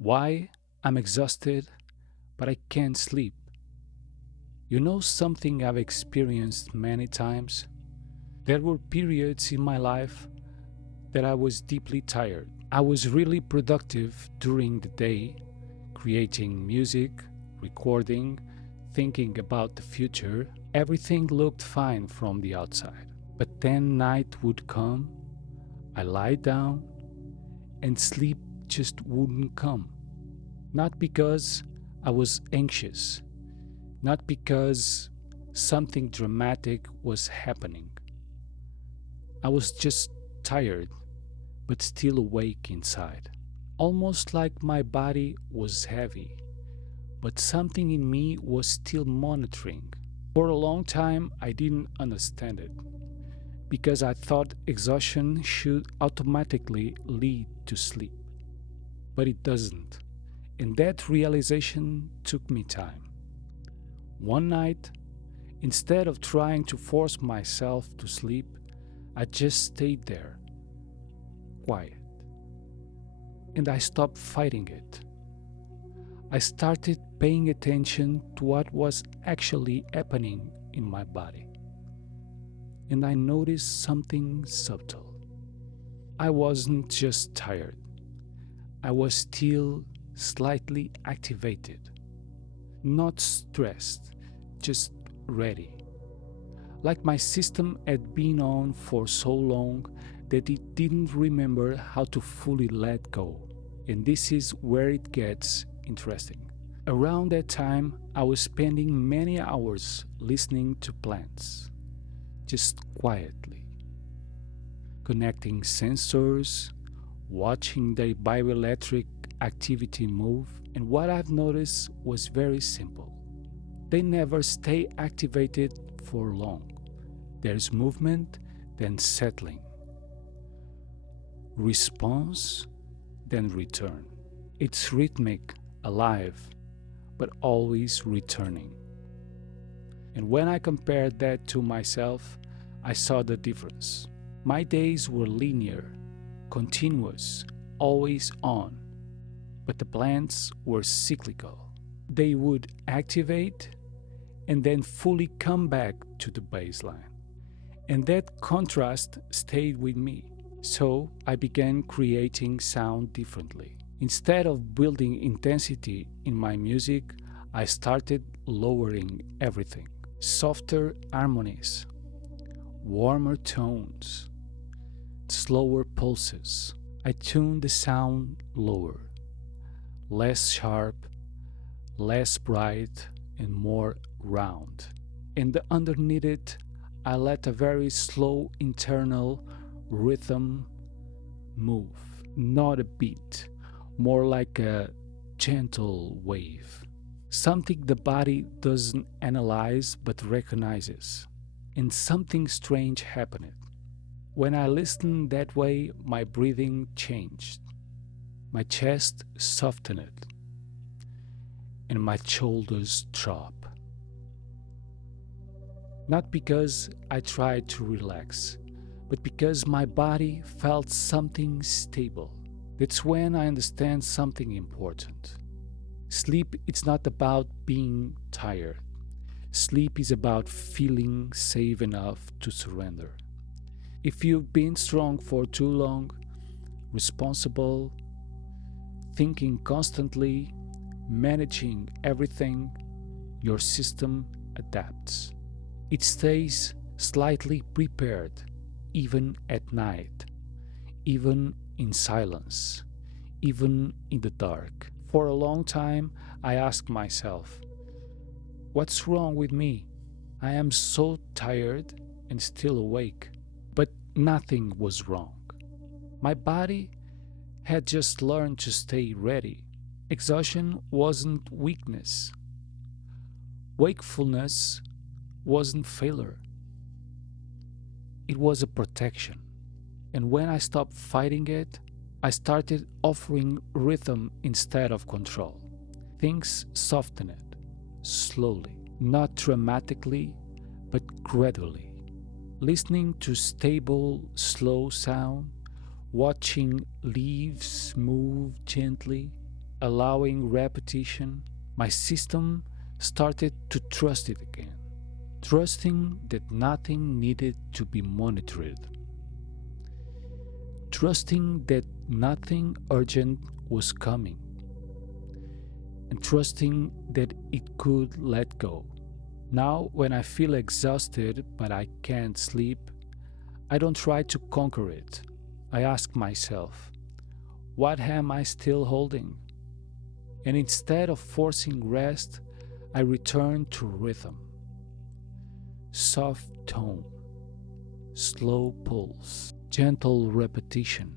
Why I'm exhausted, but I can't sleep. You know something I've experienced many times? There were periods in my life that I was deeply tired. I was really productive during the day, creating music, recording, thinking about the future. Everything looked fine from the outside. But then night would come, I lie down, and sleep just wouldn't come. Not because I was anxious, not because something dramatic was happening. I was just tired, but still awake inside. Almost like my body was heavy, but something in me was still monitoring. For a long time, I didn't understand it, because I thought exhaustion should automatically lead to sleep. But it doesn't, and that realization took me time. One night, instead of trying to force myself to sleep, I just stayed there, quiet, and I stopped fighting it. I started paying attention to what was actually happening in my body, and I noticed something subtle. I wasn't just tired, I was still slightly activated, not stressed, just ready. Like my system had been on for so long that it didn't remember how to fully let go. And this is where it gets interesting. Around that time, I was spending many hours listening to plants, just quietly, connecting sensors, watching their bioelectric activity move. And what I've noticed was very simple. They never stay activated for long. There's movement, then settling, response, then return. It's rhythmic, alive, but always returning. And when I compared that to myself, I saw the difference. My days were linear, continuous, always on, but the plants were cyclical. They would activate and then fully come back to the baseline. And that contrast stayed with me. So I began creating sound differently. Instead of building intensity in my music, I started lowering everything. Softer harmonies, warmer tones, slower pulses. I tuned the sound lower, less sharp, less bright, and more round. And underneath it, I let a very slow internal rhythm move, not a beat, more like a gentle wave. Something the body doesn't analyze but recognizes. And something strange happened. When I listened that way, my breathing changed. My chest softened, and my shoulders dropped. Not because I tried to relax, but because my body felt something stable. That's when I understand something important. Sleep is not about being tired. Sleep is about feeling safe enough to surrender. If you've been strong for too long, responsible, thinking constantly, managing everything, your system adapts. It stays slightly prepared, even at night, even in silence, even in the dark. For a long time, I asked myself, what's wrong with me? I am so tired and still awake. But nothing was wrong. My body had just learned to stay ready. Exhaustion wasn't weakness. Wakefulness wasn't failure. It was a protection. And when I stopped fighting it, I started offering rhythm instead of control. Things softened, slowly, not dramatically, but gradually. Listening to stable, slow sound, watching leaves move gently, allowing repetition, my system started to trust it again, trusting that nothing needed to be monitored, trusting that nothing urgent was coming, and trusting that it could let go. Now, when I feel exhausted but I can't sleep, I don't try to conquer it. I ask myself, what am I still holding? And instead of forcing rest, I return to rhythm. Soft tone, slow pulse, gentle repetition,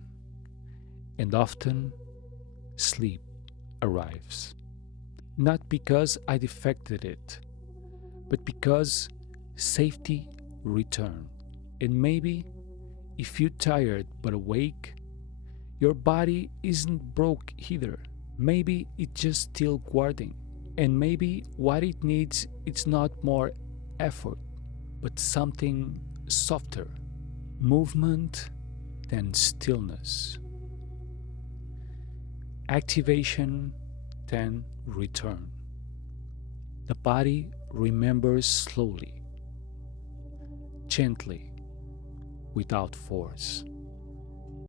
and often sleep arrives. Not because I defected it, but because safety returned. And maybe if you're tired but awake, your body isn't broke either. Maybe it's just still guarding. And maybe what it needs is not more effort, but something softer, movement than stillness, activation than return. The body remembers slowly, gently, without force.